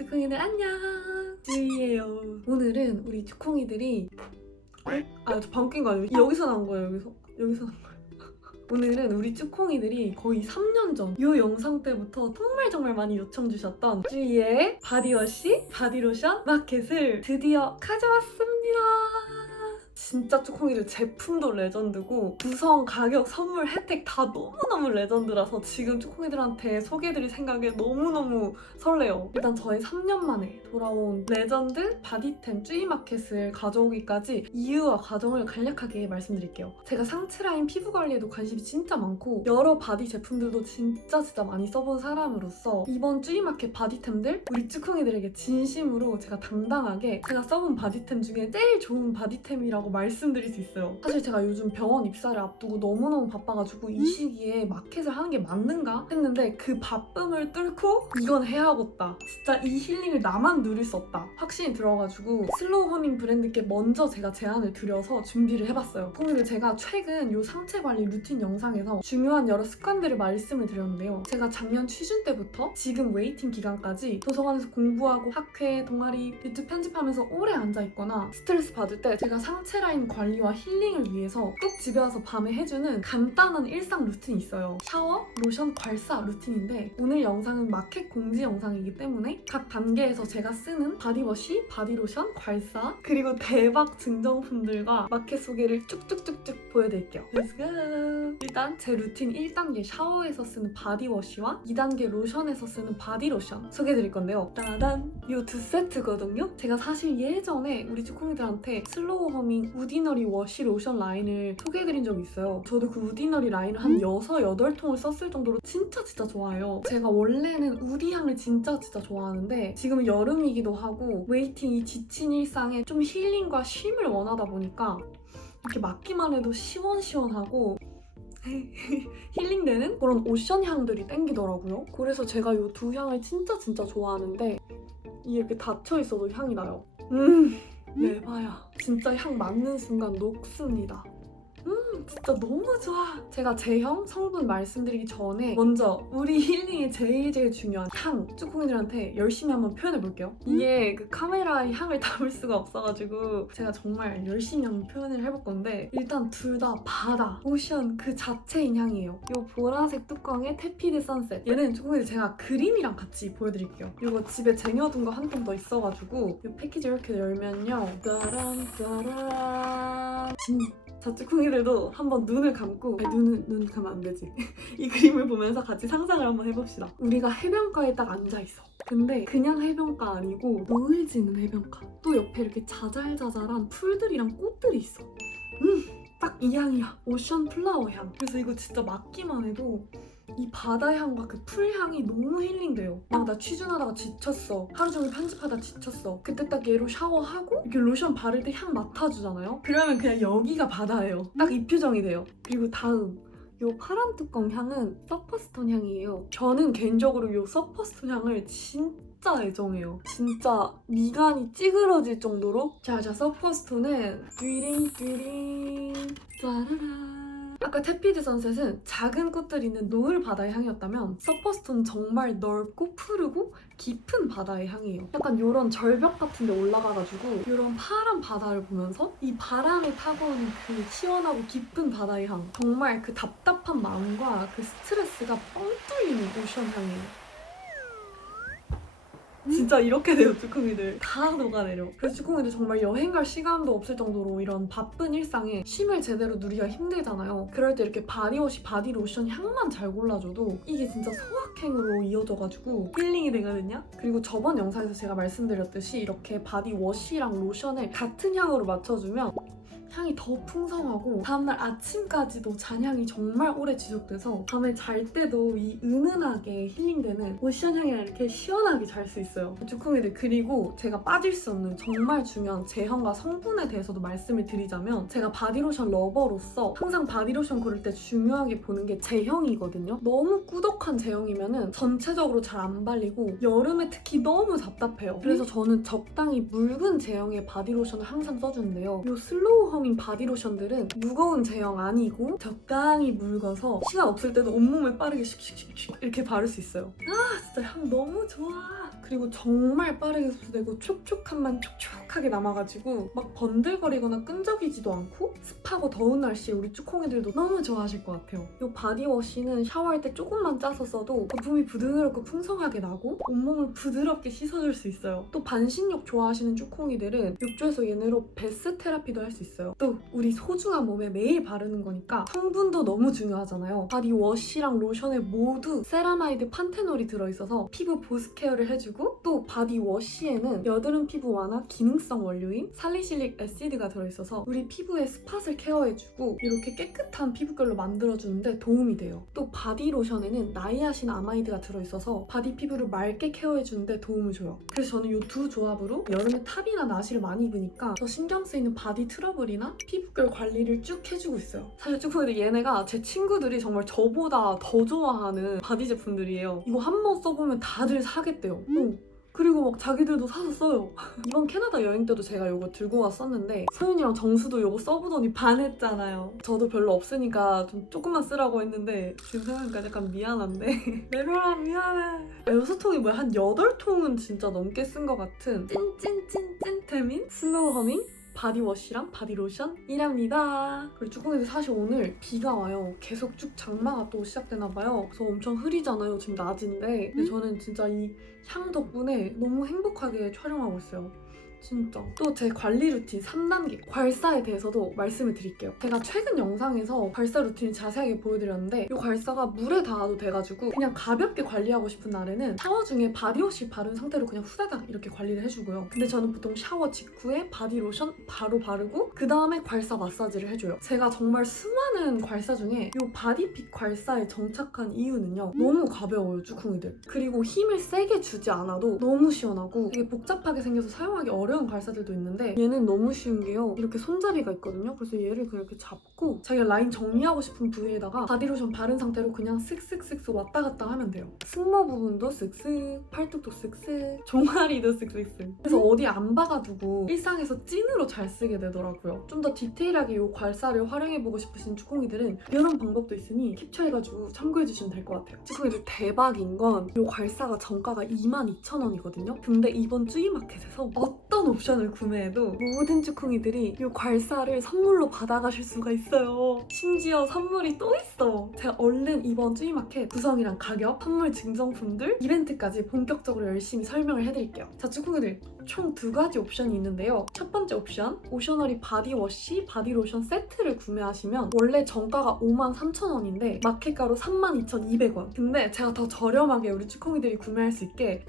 쭈콩이들 안녕. 주희예요. 오늘은 우리 쭈콩이들이 아저 방금 낀거 아니에요? 여기서 나온 거예요 여기서? 여기서 나온 거예요. 오늘은 우리 쭈콩이들이 거의 3년 전 이 영상 때부터 정말 정말 많이 요청 주셨던 주희의 바디워시, 바디로션 마켓을 드디어 가져왔습니다 진짜 쭈콩이들 제품도 레전드고 구성, 가격, 선물, 혜택 다 너무너무 레전드라서 지금 쭈콩이들한테 소개해드릴 생각에 너무너무 설레요. 일단 저희 3년 만에 돌아온 레전드 바디템 쭈이마켓을 가져오기까지 이유와 과정을 간략하게 말씀드릴게요. 제가 상체 라인 피부 관리에도 관심이 진짜 많고 여러 바디 제품들도 진짜 진짜 많이 써본 사람으로서 이번 쭈이마켓 바디템들 우리 쭈콩이들에게 진심으로 제가 당당하게 제가 써본 바디템 중에 제일 좋은 바디템이라고 말 씀드릴 수 있어요. 사실 제가 요즘 병원 입사를 앞두고 너무너무 바빠가지고 이 시기에 마켓을 하는 게 맞는가 했는데 그 바쁨을 뚫고 이건 해야겠다. 진짜 이 힐링을 나만 누릴 수 없다. 확신이 들어가지고 슬로우 허밍 브랜드께 먼저 제가 제안을 드려서 준비를 해봤어요. 오늘 제가 최근 요 상체 관리 루틴 영상에서 중요한 여러 습관들을 말씀을 드렸는데요. 제가 작년 취준 때부터 지금 웨이팅 기간까지 도서관에서 공부하고 학회, 동아리, 유튜브 편집하면서 오래 앉아있거나 스트레스 받을 때 제가 상체 라인 관리와 힐링을 위해서 꼭 집에 와서 밤에 해주는 간단한 일상 루틴이 있어요. 샤워, 로션, 괄사 루틴인데 오늘 영상은 마켓 공지 영상이기 때문에 각 단계에서 제가 쓰는 바디워시, 바디로션, 괄사 그리고 대박 증정품들과 마켓 소개를 쭉쭉쭉쭉 보여드릴게요. Let's go! 일단 제 루틴 1단계 샤워에서 쓰는 바디워시와 2단계 로션에서 쓰는 바디로션 소개해드릴 건데요. 따단! 이 두 세트거든요. 제가 사실 예전에 우리 쭈꾸미들한테 슬로우 허밍 우디너리 워시 로션 라인을 소개해드린 적이 있어요. 저도 그 우디너리 라인을 한 6, 8통을 썼을 정도로 진짜 진짜 좋아해요. 제가 원래는 우디 향을 진짜 진짜 좋아하는데 지금은 여름이기도 하고 웨이팅 이 지친 일상에 좀 힐링과 쉼을 원하다 보니까 이렇게 맡기만 해도 시원시원하고 힐링되는 그런 오션 향들이 땡기더라고요. 그래서 제가 이 두 향을 진짜 진짜 좋아하는데 이렇게 닫혀 있어도 향이 나요. 음, 내봐야 진짜 향 맡는 순간 녹습니다. 음, 진짜 너무 좋아. 제가 제형 성분 말씀드리기 전에 먼저 우리 힐링의 제일 제일 중요한 향 쭈꾸미들한테 열심히 한번 표현해 볼게요. 이게 그 카메라의 향을 담을 수가 없어가지고 제가 정말 열심히 한번 표현을 해볼 건데 일단 둘 다 바다, 오션 그 자체인 향이에요. 이 보라색 뚜껑의 테피드 선셋 얘는 쭈꾸미들 제가 그림이랑 같이 보여드릴게요. 이거 집에 쟁여둔 거 한 통 더 있어가지고 이 패키지 이렇게 열면요. 짜란 짜란 음. 자취콩이들도 한번 눈을 감고 아니, 눈은 눈 감으면 안 되지. 이 그림을 보면서 같이 상상을 한번 해봅시다. 우리가 해변가에 딱 앉아있어. 근데 그냥 해변가 아니고 노을 지는 해변가. 또 옆에 이렇게 자잘자잘한 풀들이랑 꽃들이 있어. 음 딱 이 향이야. 오션 플라워 향. 그래서 이거 진짜 맡기만 해도 이 바다 향과 그 풀 향이 너무 힐링돼요. 막 나 취준하다가 지쳤어. 하루 종일 편집하다 지쳤어. 그때 딱 얘로 샤워하고 이렇게 로션 바를 때 향 맡아주잖아요. 그러면 그냥 여기가 바다예요. 딱 이 표정이 돼요. 그리고 다음. 요 파란 뚜껑 향은 서퍼스톤 향이에요. 저는 개인적으로 요 서퍼스톤 향을 진짜 애정해요. 진짜 미간이 찌그러질 정도로 자자 서퍼스톤은 뚜링 뚜링 짜라라 아까 테피드 선셋은 작은 꽃들 있는 노을 바다의 향이었다면 서퍼스톤 정말 넓고 푸르고 깊은 바다의 향이에요. 약간 이런 절벽 같은 데 올라가가지고 이런 파란 바다를 보면서 이 바람이 타고 오는 그 시원하고 깊은 바다의 향 정말 그 답답한 마음과 그 스트레스가 뻥 뚫리는 오션 향이에요. 진짜 이렇게 돼요 쭈꾸미들. 다 녹아내려. 그래서 쭈꾸미들 정말 여행 갈 시간도 없을 정도로 이런 바쁜 일상에 쉼을 제대로 누리기가 힘들잖아요. 그럴 때 이렇게 바디워시 바디로션 향만 잘 골라줘도 이게 진짜 소확행으로 이어져가지고 힐링이 되거든요. 그리고 저번 영상에서 제가 말씀드렸듯이 이렇게 바디워시랑 로션을 같은 향으로 맞춰주면 향이 더 풍성하고 다음날 아침까지도 잔향이 정말 오래 지속돼서 밤에 잘 때도 이 은은하게 힐링되는 오션 향이랑 이렇게 시원하게 잘 수 있어요. 주쿠미들 그리고 제가 빠질 수 없는 정말 중요한 제형과 성분에 대해서도 말씀을 드리자면 제가 바디로션 러버로서 항상 바디로션 고를 때 중요하게 보는 게 제형이거든요. 너무 꾸덕한 제형이면은 전체적으로 잘 안 발리고 여름에 특히 너무 답답해요. 그래서 저는 적당히 묽은 제형의 바디로션을 항상 써주는데요. 이 슬로우 홈인 바디로션들은 무거운 제형 아니고 적당히 묽어서 시간 없을 때도 온몸에 빠르게 슉슉슉슉 이렇게 바를 수 있어요. 아 진짜 향 너무 좋아. 그리고 정말 빠르게 흡수되고 촉촉함만 촉촉하게 남아가지고 막 번들거리거나 끈적이지도 않고 습하고 더운 날씨에 우리 쭈콩이들도 너무 좋아하실 것 같아요. 이 바디워시는 샤워할 때 조금만 짜서 써도 거품이 부드럽고 풍성하게 나고 온몸을 부드럽게 씻어줄 수 있어요. 또 반신욕 좋아하시는 쭈콩이들은 욕조에서 얘네로 베스 테라피도 할 수 있어요. 또 우리 소중한 몸에 매일 바르는 거니까 성분도 너무 중요하잖아요. 바디 워시랑 로션에 모두 세라마이드 판테놀이 들어있어서 피부 보습 케어를 해주고 또 바디 워시에는 여드름 피부 완화 기능성 원료인 살리실릭 애시드가 들어있어서 우리 피부의 스팟을 케어해주고 이렇게 깨끗한 피부결로 만들어주는데 도움이 돼요. 또 바디 로션에는 나이아신 아마이드가 들어있어서 바디 피부를 맑게 케어해주는데 도움을 줘요. 그래서 저는 이 두 조합으로 여름에 탑이나 나시를 많이 입으니까 더 신경 쓰이는 바디 트러블이나 피부결 관리를 쭉 해주고 있어요. 사실 쭉 근데 얘네가 제 친구들이 정말 저보다 더 좋아하는 바디 제품들이에요. 이거 한 번 써보면 다들 사겠대요. 어. 그리고 막 자기들도 사서 써요. 이번 캐나다 여행 때도 제가 이거 들고 왔었는데 서윤이랑 정수도 이거 써보더니 반했잖아요. 저도 별로 없으니까 좀 조금만 쓰라고 했는데 지금 생각하니까 약간 미안한데 메로라 미안해. 에어스통이 뭐야 한 8통은 진짜 넘게 쓴 것 같은 찐찐찐찐템인 스노우 허밍 바디워시랑 바디로션이랍니다. 그리고 쭈꾸미들 사실 오늘 비가 와요. 계속 쭉 장마가 또 시작되나 봐요. 그래서 엄청 흐리잖아요. 지금 낮인데. 근데 저는 진짜 이 향 덕분에 너무 행복하게 촬영하고 있어요. 진짜. 또 제 관리 루틴 3단계 괄사에 대해서도 말씀을 드릴게요. 제가 최근 영상에서 괄사 루틴을 자세하게 보여드렸는데 이 괄사가 물에 닿아도 돼가지고 그냥 가볍게 관리하고 싶은 날에는 샤워 중에 바디워시 바른 상태로 그냥 후다닥 이렇게 관리를 해주고요. 근데 저는 보통 샤워 직후에 바디로션 바로 바르고 그 다음에 괄사 마사지를 해줘요. 제가 정말 수많은 괄사 중에 이 바디핏 괄사에 정착한 이유는요. 너무 가벼워요, 쭈쿵이들. 그리고 힘을 세게 주지 않아도 너무 시원하고 되게 복잡하게 생겨서 사용하기 어려 운 괄사들도 있는데 얘는 너무 쉬운 게요. 이렇게 손잡이가 있거든요. 그래서 얘를 그냥 이렇게 잡고 자기가 라인 정리하고 싶은 부위에다가 바디로션 바른 상태로 그냥 쓱쓱쓱쓱 왔다 갔다 하면 돼요. 승모 부분도 쓱쓱, 팔뚝도 쓱쓱, 종아리도 쓱쓱쓱. 그래서 어디 안 박아두고 일상에서 찐으로 잘 쓰게 되더라고요. 좀 더 디테일하게 이 괄사를 활용해보고 싶으신 쭈콩이들은 이런 방법도 있으니 캡처해가지고 참고해주시면 될 것 같아요. 쭈콩이들 대박인 건 이 괄사가 정가가 22,000원이거든요. 근데 이번 쭈이마켓에서 어떤 옵션을 구매해도 모든 쭈콩이들이 이 괄사를 선물로 받아가실 수가 있어요. 심지어 선물이 또 있어. 제가 얼른 이번 쭈이마켓 구성이랑 가격, 선물 증정품들, 이벤트까지 본격적으로 열심히 설명을 해드릴게요. 자, 쭈콩이들 총 두 가지 옵션이 있는데요. 첫 번째 옵션, 오션어리 바디워시, 바디로션 세트를 구매하시면 원래 정가가 53,000원인데 마켓가로 32,200원. 근데 제가 더 저렴하게 우리 쭈콩이들이 구매할 수 있게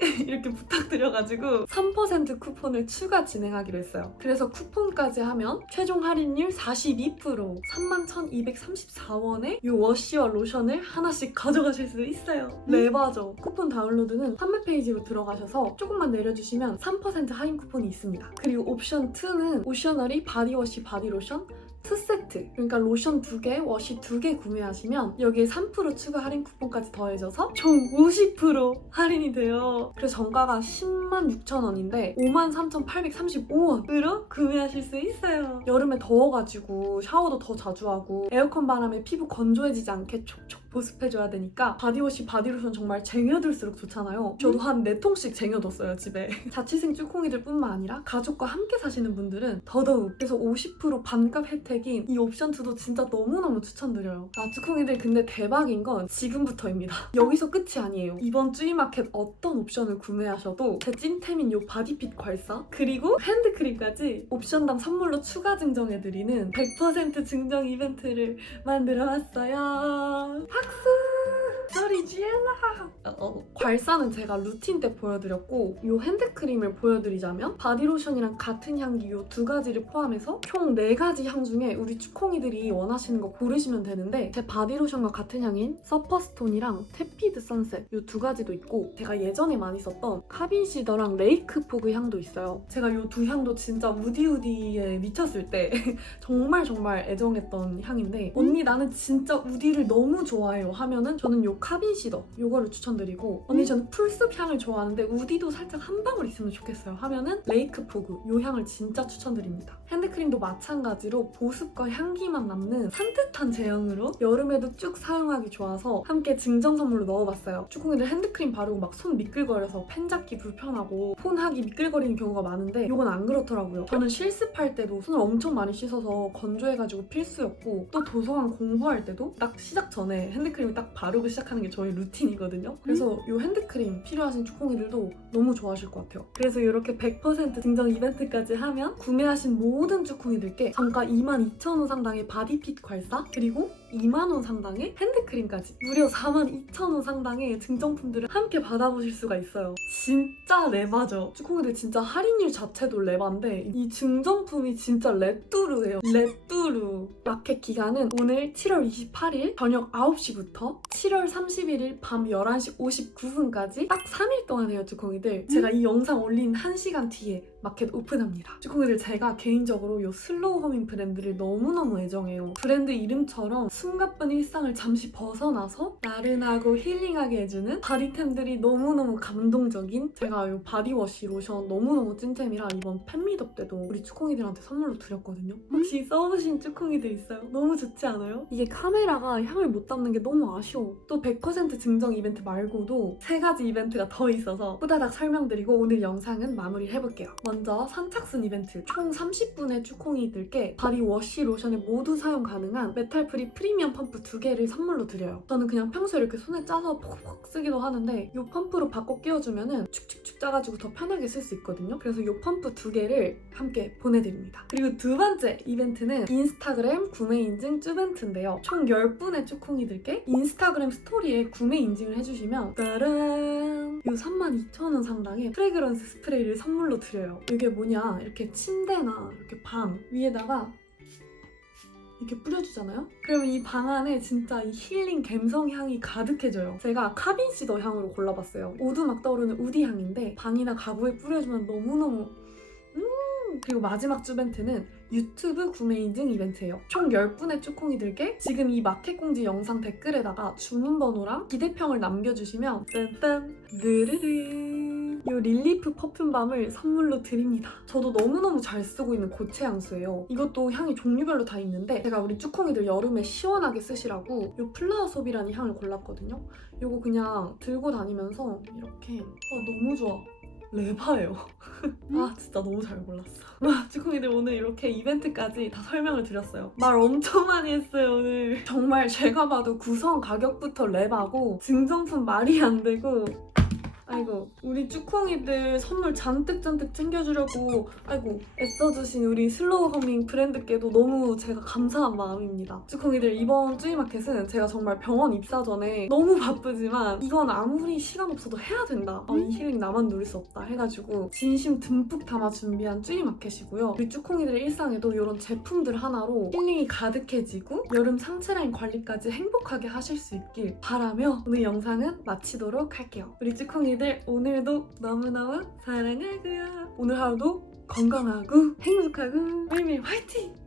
이렇게 부탁드려가지고 3% 쿠폰을 추가 진행하기로 했어요. 그래서 쿠폰까지 하면 최종 할인율 42% 31,234원에 이 워시와 로션을 하나씩 가져가실 수 있어요. 레바죠. 쿠폰 다운로드는 판매 페이지로 들어가셔서 조금만 내려주시면 3% 할인 쿠폰이 있습니다. 그리고 옵션 2는 오셔너리 바디워시 바디로션 2세트 그러니까 로션 2개, 워시 2개 구매하시면 여기에 3% 추가 할인 쿠폰까지 더해져서 총 50% 할인이 돼요. 그래서 정가가 10만 6천 원인데 5만 3,835원으로 구매하실 수 있어요. 여름에 더워가지고 샤워도 더 자주 하고 에어컨 바람에 피부 건조해지지 않게 촉촉 보습해줘야 되니까 바디워시, 바디로션 정말 쟁여둘수록 좋잖아요. 저도 한 4통씩 쟁여뒀어요, 집에. 자취생 쭈콩이들 뿐만 아니라 가족과 함께 사시는 분들은 더더욱 그래서 50% 반값 혜택인 이 옵션 2도 진짜 너무너무 추천드려요. 아, 쭈콩이들 근데 대박인 건 지금부터입니다. 여기서 끝이 아니에요. 이번 쭈이마켓 어떤 옵션을 구매하셔도 제 찐템인 이 바디핏 괄사 그리고 핸드크림까지 옵션당 선물로 추가 증정해드리는 100% 증정 이벤트를 만들어왔어요. 박 수! 소리 지엘라! 어, 어. 괄사는 제가 루틴 때 보여드렸고 이 핸드크림을 보여드리자면 바디로션이랑 같은 향기 이 두 가지를 포함해서 총 네 가지 향 중에 우리 쭈콩이들이 원하시는 거 고르시면 되는데 제 바디로션과 같은 향인 서퍼스톤이랑 테피드 선셋 이 두 가지도 있고 제가 예전에 많이 썼던 카빈 시더랑 레이크 포그 향도 있어요. 제가 이 두 향도 진짜 우디우디에 미쳤을 때 정말 정말 애정했던 향인데 언니 나는 진짜 우디를 너무 좋아해요 하면은 저는 이요 카빈 시더 요거를 추천드리고 언니 저는 풀숲 향을 좋아하는데 우디도 살짝 한 방울 있으면 좋겠어요. 하면은 레이크 포그 요 향을 진짜 추천드립니다. 핸드크림도 마찬가지로 보습과 향기만 남는 산뜻한 제형으로 여름에도 쭉 사용하기 좋아서 함께 증정 선물로 넣어봤어요. 쭈콩이들 핸드크림 바르고 막 손 미끌거려서 펜 잡기 불편하고 폰 하기 미끌거리는 경우가 많은데 요건 안 그렇더라고요. 저는 실습할 때도 손을 엄청 많이 씻어서 건조해가지고 필수였고 또 도서관 공부할 때도 딱 시작 전에 핸드크림 딱 바르고 시작 하는 게 저희 루틴이거든요. 그래서 이 핸드크림 필요하신 쭈콩이들도 너무 좋아하실 것 같아요. 그래서 이렇게 100% 증정 이벤트까지 하면 구매하신 모든 쭈콩이들께 정가 22,000원 상당의 바디핏 괄사 그리고 2만원 상당의 핸드크림까지. 무려 42,000원 상당의 증정품들을 함께 받아보실 수가 있어요. 진짜 레바죠. 쭈콩이들 진짜 할인율 자체도 레바인데 이 증정품이 진짜 레뚜루예요. 레뚜루. 마켓 기간은 오늘 7월 28일 저녁 9시부터 7월 31일 밤 11시 59분까지 딱 3일 동안 해요 쭈콩이들 제가 이 영상 올린 1시간 뒤에 마켓 오픈합니다. 쭈콩이들 제가 개인적으로 이 슬로우 허밍 브랜드를 너무너무 애정해요. 브랜드 이름처럼 숨가쁜 일상을 잠시 벗어나서 나른하고 힐링하게 해주는 바디템들이 너무너무 감동적인 제가 이 바디워시 로션 너무너무 찐템이라 이번 팬미업 때도 우리 쭈콩이들한테 선물로 드렸거든요. 혹시 써보신 쭈콩이들 있어요? 너무 좋지 않아요? 이게 카메라가 향을 못 담는 게 너무 아쉬워. 또 100% 증정 이벤트 말고도 세 가지 이벤트가 더 있어서 후다닥 설명드리고 오늘 영상은 마무리 해볼게요. 먼저 선착순 이벤트 총 30분의 쭈콩이들께 바디워시 로션을 모두 사용 가능한 메탈 프리 프리미엄 펌프 두 개를 선물로 드려요. 저는 그냥 평소에 이렇게 손에 짜서 퍽퍽 쓰기도 하는데 이 펌프로 바꿔 끼워주면은 축축축 짜가지고 더 편하게 쓸 수 있거든요. 그래서 이 펌프 두 개를 함께 보내드립니다. 그리고 두 번째 이벤트는 인스타그램 구매 인증 쭈벤트인데요. 총 10분의 쭈콩이들께 인스타그램 스토리에 구매 인증을 해주시면 따란! 이 32,000원 상당의 프레그런스 스프레이를 선물로 드려요 이게 뭐냐 이렇게 침대나 이렇게 방 위에다가 이렇게 뿌려주잖아요? 그러면 이 방 안에 진짜 이 힐링 갬성 향이 가득해져요. 제가 카빈 시더 향으로 골라봤어요. 우드 막 떠오르는 우디 향인데 방이나 가구에 뿌려주면 너무너무 음 그리고 마지막 주벤트는 유튜브 구매 인증 이벤트예요. 총 10분의 쭈콩이들께 지금 이 마켓 공지 영상 댓글에다가 주문번호랑 기대평을 남겨주시면 딴딴 느르르 이 릴리프 퍼퓸밤을 선물로 드립니다. 저도 너무너무 잘 쓰고 있는 고체 향수예요. 이것도 향이 종류별로 다 있는데 제가 우리 쭈콩이들 여름에 시원하게 쓰시라고 이 플라워 소비라는 향을 골랐거든요. 이거 그냥 들고 다니면서 이렇게 아 너무 좋아. 레바예요. 아 진짜 너무 잘 골랐어. 와 쭈콩이들 오늘 이렇게 이벤트까지 다 설명을 드렸어요. 말 엄청 많이 했어요 오늘. 정말 제가 봐도 구성 가격부터 레바고 증정품 말이 안 되고 아이고 우리 쭈콩이들 선물 잔뜩 잔뜩 챙겨주려고 아이고 애써주신 우리 슬로우 허밍 브랜드께도 너무 제가 감사한 마음입니다. 쭈콩이들 이번 쭈이마켓은 제가 정말 병원 입사 전에 너무 바쁘지만 이건 아무리 시간 없어도 해야 된다. 어, 이 힐링 나만 누릴 수 없다 해가지고 진심 듬뿍 담아 준비한 쭈이마켓이고요. 우리 쭈콩이들의 일상에도 이런 제품들 하나로 힐링이 가득해지고 여름 상체 라인 관리까지 행복하게 하실 수 있길 바라며 오늘 영상은 마치도록 할게요. 우리 쭈콩이 들 오늘도 너무너무 사랑하고요 오늘 하루도 건강하고 행복하고 매일매일 화이팅!